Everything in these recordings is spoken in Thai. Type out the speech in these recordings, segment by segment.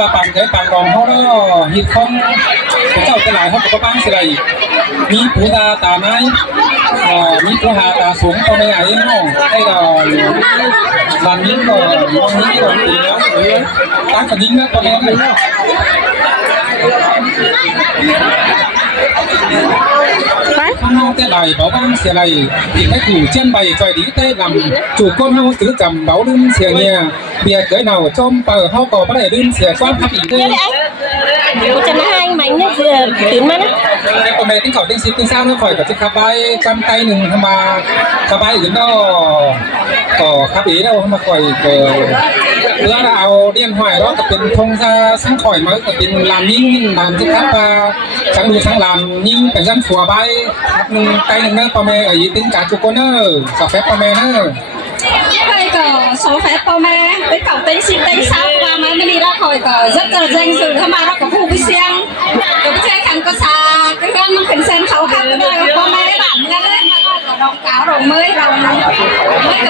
มาปั่นใช้ปั่นรองเขาแล้วฮิตของเจ้าจะหลายเขาก็ปั้งสิไรมีผู้ตาตาไม้มีผู้หาตาสูงก็ไม่ไอ้น้องให้เราลำยิ้มก็มองนี้ก็ดีแล้วตั้งกระดิ่งนะตอนนี้ข้างนอกแต่ไหลbảo ban sẽ này thì cái củ chân bày phải đi tay làm chủ con hao tứ cầm báo đương xẻ nhà biệt cái nào trong bờ hao cò bắt để đương xẻ quan tháp ý thế chân hai mảnh nhất tím mắt cái con này tính khẩu tính xịt tính sao nó khỏi cả chiếc cà bay cầm tay đừng mà cà bay đến đó có khắp ý đâu mà khỏi bữa nào điện thoại đó tậpเป็นthông ra sáng khỏi mới tậpเป็นlàm nhưng làm chiếc cáp sáng đua sáng làm nhưng phải dân phùa bay tay đừng nữaพ่อแม่ở tính cả chục con nữa sọ phépพ่อแม่nữa cái cờ số phépพ่อแม่cái cậu tính xin tính sao qua mà mình đi ra khỏi cờ rất là danh dự thằng mà nó có khu cái xiang cái xe khăn có xa cái con nó khẩn sen khẩu khăn cáiพ่อแม่bản ra đấy đồng cáo đồng mới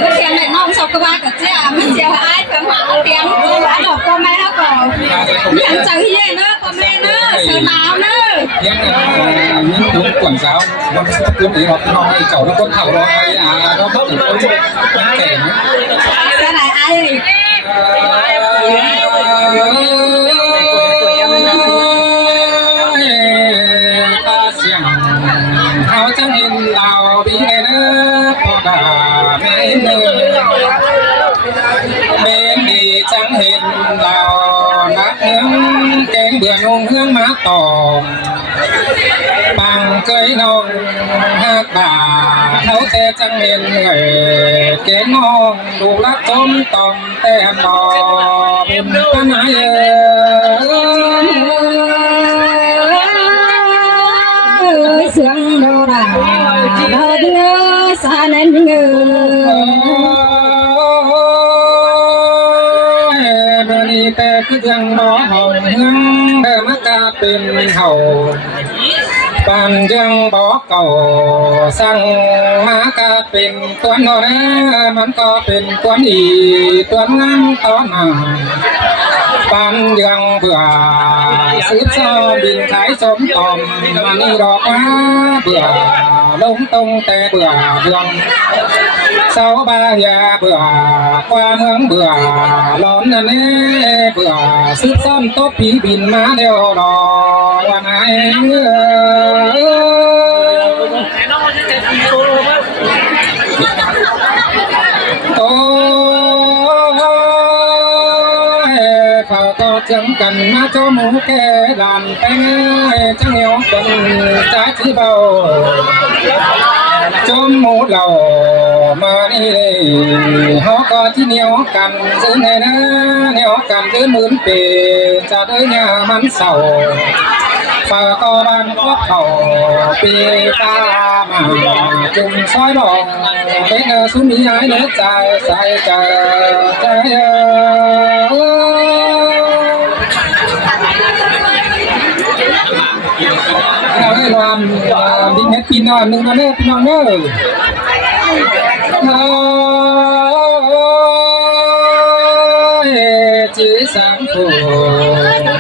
cái xiang này nó sau cái ba cái xe mình xe ai phải mặc tiếng cứ đã đọcพ่อแม่nó còn nhận chẳng gì nữaพ่อแม่nữa sợ nào nữa những cuốn quản giáo nó cuốn để học nó hay cháu nó con thảo nó hay nó mất thì con trẻ cái này ai ta xiềng áo trắng in lào đi nghe nó có đà bên đi trắng hình lào nát nướng kén bữa nung hương má tỏ bằng cây non hát bà thấu xe trắng hình người kén non đủ lát tôm tòm tem đò bùn tan ái sương đâu đà đâu đưa xa nên người tê cứ rằng đó hồng hương để mắt ca bên hầu bàn dương bó cầu sang má ca bên tuấn nóมันก็เป็นtuấnอีtuấnงั้นตอนน่ะปันยังเบื่อซื้อซอบินขายสมตอมมันนี่ดอกว่าเบื่อลงตรงแต่เบื่อเรื่องเสาบายาเบื่อความเมืองเบื่อร้อนนั่นเองเบื่อซื้อซ่อมโต๊ะปีบินมาเดียวรอวันไหนโอ้เขาก็จังกันมาโจมูแก่ลานแป้งจังเหนียวคนจ้าที่เบาจมมูเรามานี่เลยhọ cóที่เหนียวกันซื้อไหนนะเหนียวกันซื้อหมื่นปีจะได้ยามันเศร้าฝากก็บ้านก็เขาปีตามาจุ่มซอยดองเป็นสุนีหายเนื้อใจใส่ใจใจเราได้รวมดิ้งเม็ดปีนอนหนึ่งนะเนอะปีนอนเนอะchỉ sáng phủ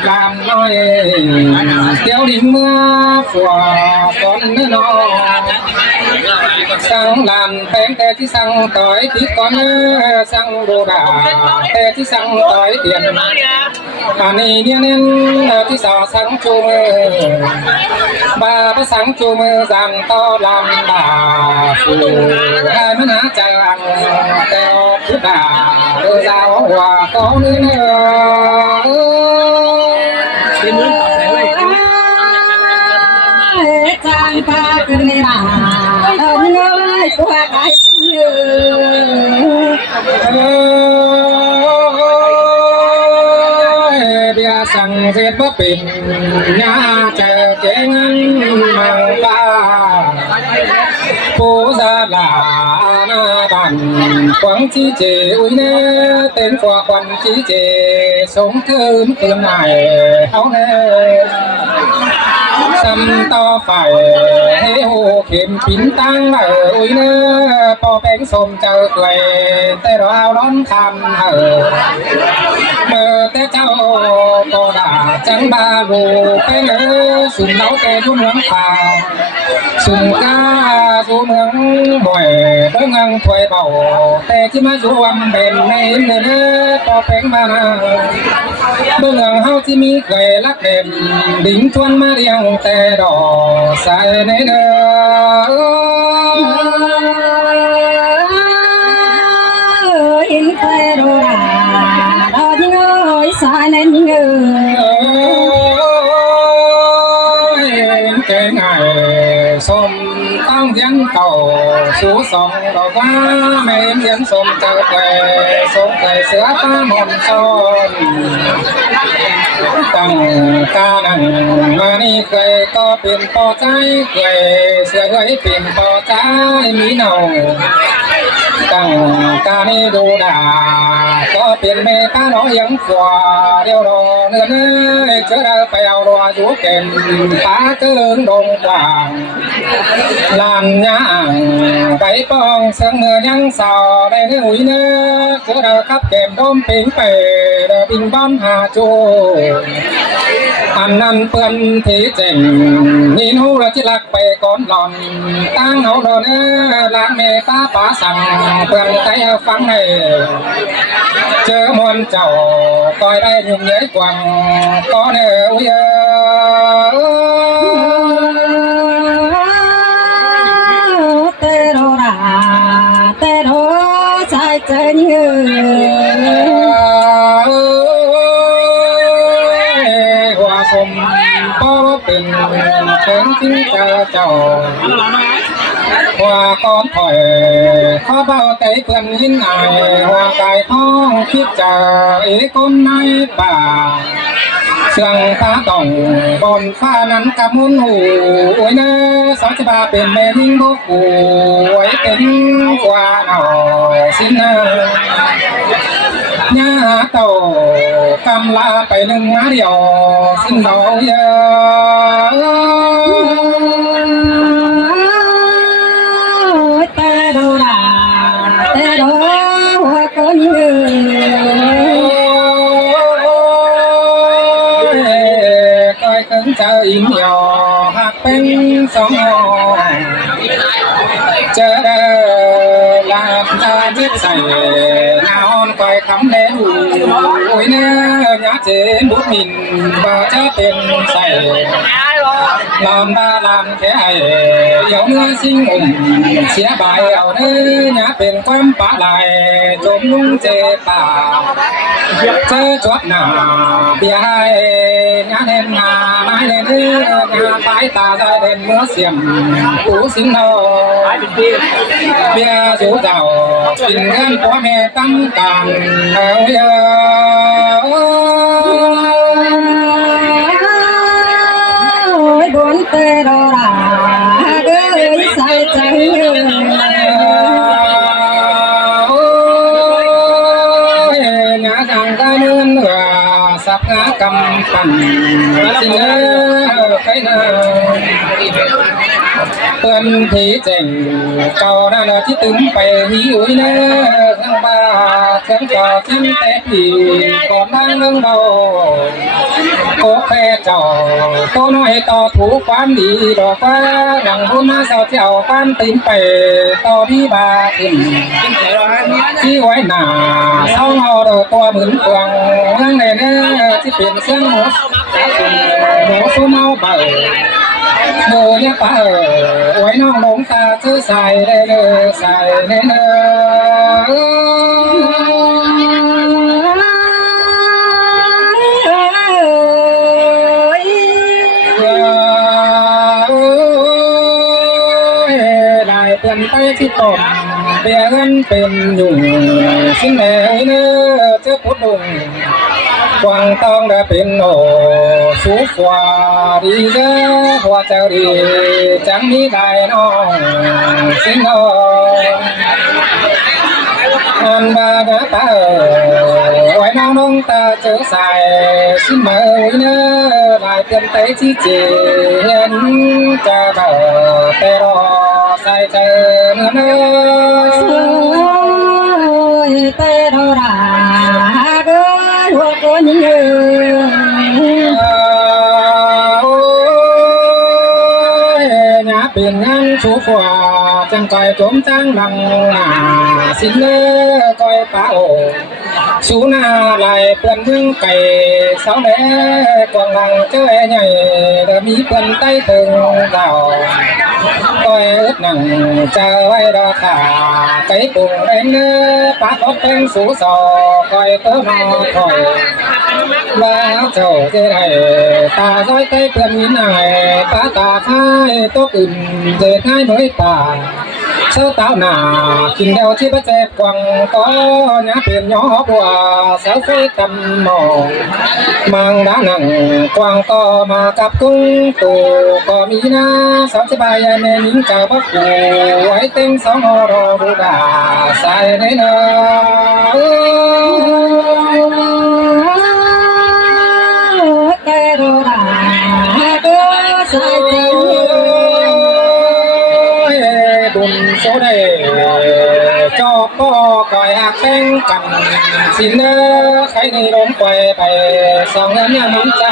làm nói kéo đi mưa phùa con nữa nó sang làm bén tè chỉ sang tới tí con sang đồ đà tè chỉ sang tới tiền anh đi nên chỉ sợ sáng chu mơ ba bữa sáng chu mơ rằng to làm bà phù hai mươi há chẳng teo cứ đà đưa ra hòa có nên trang ta cứ này là đơn ơi qua cái bia sang giết bất bình nhà chờ kế ngăn mang ta phố ra là bàn quảng chi chế ui nè tên qua quần chi chế sống thơm cơn này háo nè xăm to phải hê hồ kiếm kín tăng ở ui nè po bánh xôm chờ cười tê đó đón tham hở mơ tê cháu chẳng ba bồ cái nữa sùng nấu kê xuống nướng phà sùng ca xuống nướng bòi bớ ngang thuê bầu tê chứ má xuống âm bền này nữa có phèn ba bớ ngang hao chỉ mi cười lắc đèn đính chuan má riêng tê đỏ sai này nữa in tê đỏ đó những ơi sai nên những cái ngày xôm tăng dân cầu số sông đầu qua men dân xôm trở về xôm về sữa ta mòn son tăng ca đằng mà đi cười có tiền to trái cười sữa gửi tiền to trái mỹ nồng tăng ca đi đồ đà có tiền mê ta nói giống quà đeo đồ nữa nơi chớ ra bèo đồ rú kèm phá cứ lương đồn quảng làm nhà bảy con sương mưa nhang sò đây nơi úi nữa chớ ra khắp kèm đôm bình bể đờ bình bom hà chu ăn phân thế chỉnh nhìn hú là chỉ lạc bè con lòn tăng hậu đồ nữa làm mẹ ta phá sằng vườn cái phẳng này chớ muôn chầu coi đây nhung nhớ quăng có nè ui tê đô sai chân hoa sum có tình trên chính cha chầu hoa con thổi khó bao tay vườn nhìn ai hoa cài thong khiết chờ ý con nay bà sương ta tổng bồn pha nắn cả muốn ngủ ôi nơ sáu mươi ba bên mê hình bố cụ ấy tính qua nào xin nhà tàu cầm la phải lưng má điều xin đâu tê đô hoa có coi cứng chờ im nhỏ hạt bên sông chờ đợi làm ta biết say nào coi khắm lẽ ôi nè nhá chế bút mình và cha tiền say làm ba làm thế ai dẫu mưa sinh xé bài ở nơi nhá tiền quăm phá lại trốn nhung chê tà chớ chót nào bia hai nhá lên nhà mãi lên nhà phải ta ra đến mưa xiêm cú xin đâu bia rủ giàu tình em của mẹ tâm càng ơi ơi bốn tê đô ơi sai chân nhà rằng ta nương nửa sắp ngã cầm phần xin cái nào tuần thì chỉnh cầu ra là chỉ tính về hí úi nè tháng ba tháng cò chim tết thì còn đang nâng đầu cố khe trò tôi nói to thủ quán đi đỏ qua đằng hôm nay sao chèo quán tính về to đi bà tìm chỉ quái nà sau họ đồ to mướn quàng ngang này nè chỉ tiền xương một số mau bờ đồ nhá ta ở quái nong đống ta chứ xài đây nè xài đây nè lại tiền tay chỉ tổn bia ngânเป็นหยุ่งxin mẹ ơi nơ chứ phút đùng quang tông đãเป็นnổ số quà đi ra hoa chào đi chẳng đi đại non xin ơi anh ba đã ta ở ngoài nông nông ta chớ xài xin mẹ ơi nơ lại tiền tay chỉ hiền cha bờ tê đò sai chờ nữa ơi tê đô ơi hoa có những เป็นงานชูฝัวจังก่อยจมจังดังหน้าสินเลือก้อยป้าโอสูหน้าลายเปื่อนถึงไก่เสาแหล่กวางหลังเจ้าใหญ่เดมีเปื่อนใต้ตึงดาวก้อยอึดหนังเจ้าไว้ดอขาไก่ปุ่งได้เนื้อปากอดเป็นสูสอก้อยเต้านอคอยแล้วเจ้าจะได้ตาซ้อยไก่เปื่อนมีนายตาท้ายตกอื่นเจอท้ายน้อยป่าเช้าเต้าหน้ากินเดียวที่ประแจกวังก็ย้าเปลี่ยนย้อบัวเสาไฟตำหมองมังด้านังกวางก็มากับกุ้งตูก็มีนาสาวสบายในนิ้งกาบักกูไว้เต็งสองรอบูดาใส่ในเนื้อเตโรดาเดือใส่เจ้าบุญโซเดจอบก็คอยหักแข่งกันสินเนอใครนี่ล้มไปไปสองเงินยังมุ่งใจ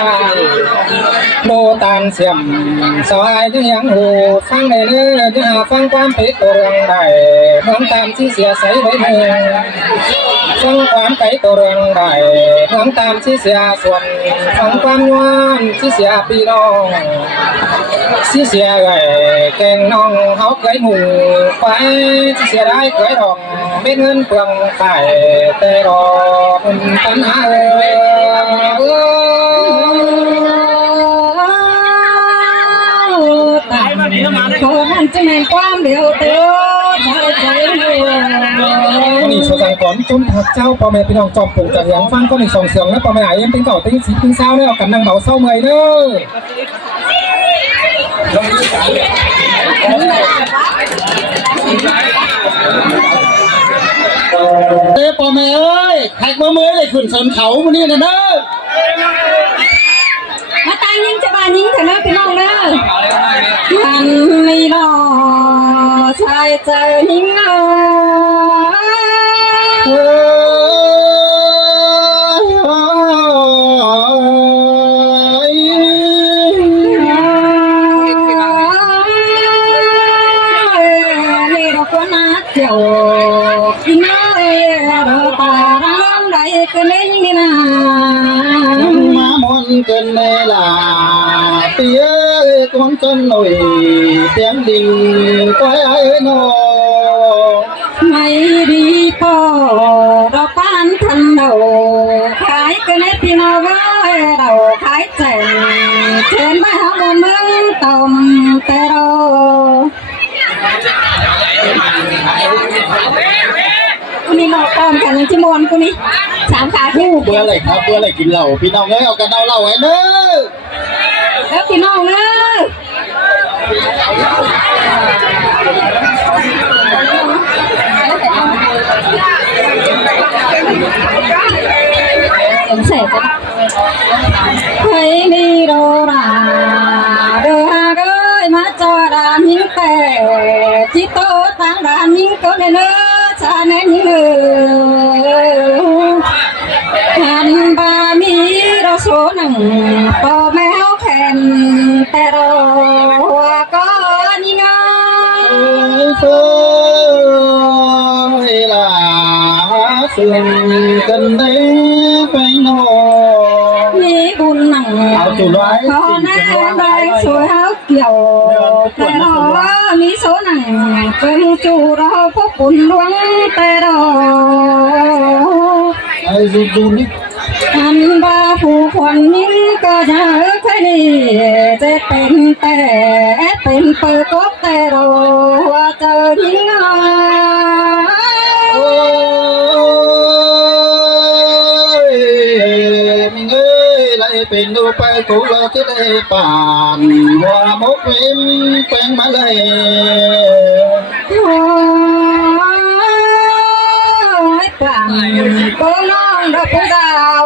โลตานเสียมสายยังหูฟังในเนื้อจะหาฟังความผิดตัวเรื่องใดเหมือนตามที่เสียใสไว้เมืองฟังความไปตัวเรื่องใดเหมือนตามที่เสียส่วนฟังความย้อนที่เสียพี่น้องที่เสียไงแกงน้องเขาเคยหมู่ไปที่เสียได้เคยดองเป็นเงินเปลืองไข่แต่รอเป็นปัญหาเขาหันจะแม่งความเดียวเต้ใจนี่สุสังก่อนจนทักเจ้าพ่อแม่พี่น้องจอมปลูกจากหลังฟังก็มีสองเสียงแล้วพ่อแม่ไอ้ยังเป็นเก่าเป็นสีเป็นเศร้าเนี่ยเอากันนั่งเบาเศร้าเมื่อยเด้อเต้พ่อแม่เอ้ยแขกมาเมื่อยเลยขึ้นเสริมเขาวันนี้นะเด้อมาตายยิงจะมายิงเถอะนะพี่น้องเด้อมันไม่รอชายใจยิงเอาเจ้ากินน้อยเราตาร้องได้ก็เล่นนี่นะมามนเกินเนล่ะเตี้ยคนจนหน่อยเตียงดิ่งก้อยไอ้โนไม่ดีพอเราปานทันเราขายกันให้พี่น้องเราขายแจงเชิญมาหาบนเมืองต่อมแต่เรากูนี่นอนตอมกันยังที่มวนกูนี่สามขาคู่เบื่ออะไรครับเบื่ออะไรกินเหล้าพี่น้องเลยเอากันเอาเหล้าไว้เด้อแล้วพี่น้องเด้อเสร็จให้มีโดราเดือเกยมาจอดานยิ่งแต่จิตโตต่างดานยิ่งก็เนื้อชาเนยิ่งเหันบามีเราโซหนึ่งปอแมวแผ่นแต่เราก็ยิ่งเฟื่อยล่ะเสื่อมกันได้ไปโน่มีบุญหนังขอหน้าใบสวยเฮาเกี่ยวแต่เรามีโซหนังเป็นจูเราพบบุญหลวงแต่เราไอ้ดูนี่อันบาผู้คนยิ่งก็จะเคยดีจะเป็นแต่เป็นเปิดกบแต่เราว่าเจอยิ่งเป็นดูไปกูเราที่ได้ป่านว่ามกวิมเป็นมาเลยป่านกูน้องดอกกูดาว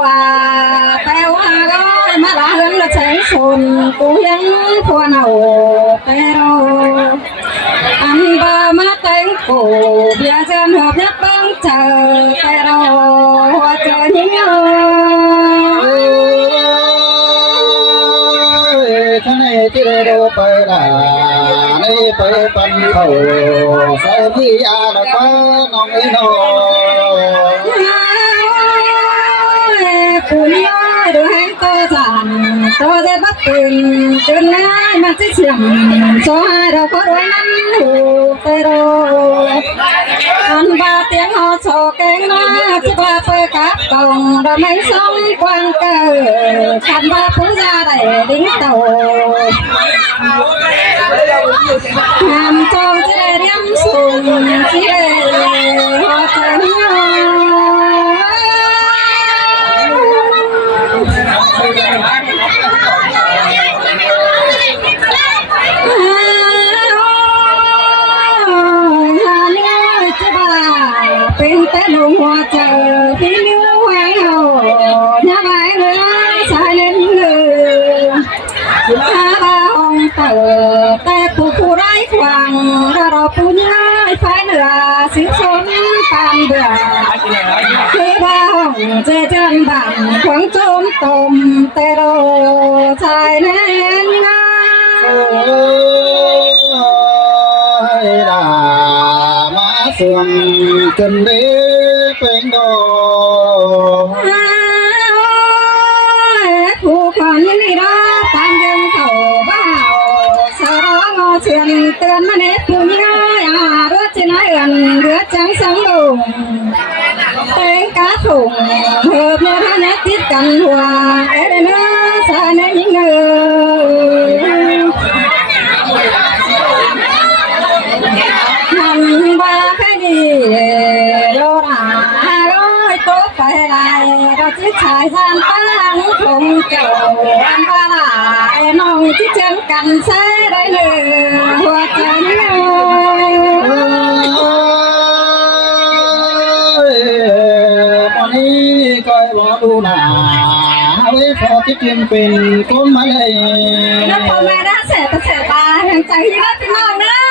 แต่ว่าก็มาละเฮือนละแสงชนกูยังพัวเนาแต่เราอันบามาแต่งกูเบียร์เจนหัวยับบังเจอแต่เราหัวเจอยิ่งท่านที่ได้ดูไปด่าใน ไปปันเขาใส่พี่อาละก็น้องเอ้ยน้อง คุณย่อยดูให้โตจันโตจะบักตื่นจนง่ายมาจะเฉียมโซให้เราก็รวยนั้นหูเตโรอันบาเตียงหอโชแกงน้าที่บาเปิดกับกองเราไม่ส่งกวางเกิดขันบาผู้ชาได้ดิ้งโตงามโตจะได้เรียมสูงที่ได้หอเตียง เป็นแต่หนุ่มหัวเจอพี่นิ้วไว้เอาอย่าไปเลยชายเล่นเลยถ้าบ้าห้องเตอแต่ผู้ไร้ความเราผู้ย้ายไฟเหนือสิชนปานเบื่อคือบ้าห้องเจเจนบังขวางโจมตมแต่เราชายเล่นงา โอ้ยล่ะมาส่วงจนได้เป็นดอก ผู้คนนี่รอตามยังเขาบ้าสารอเชียนเตือนมาเน็ตผู้ย้ายรถจะน้อยอันเรือจังสังลุงเต็งกาถุงเหือบเนื้อท่านักติดกันหัวเอ็ดเนื้อสาเนยิ่งเนื้อทำบ้าแค่ดีโลราร้อยโต๊ะไปไรเราจะขายสานตั้งคงเก่าอันบ้าหลายน้องที่เชิงกันใช้ได้เลยหัวใจน้อย วันนี้ก็รอดูหนาไว้พอที่เตรียมเป็นต้นมาเลย แล้วพอแม่ได้เสร็จก็เสร็จไปแห่งใจที่ได้พี่น้องนะ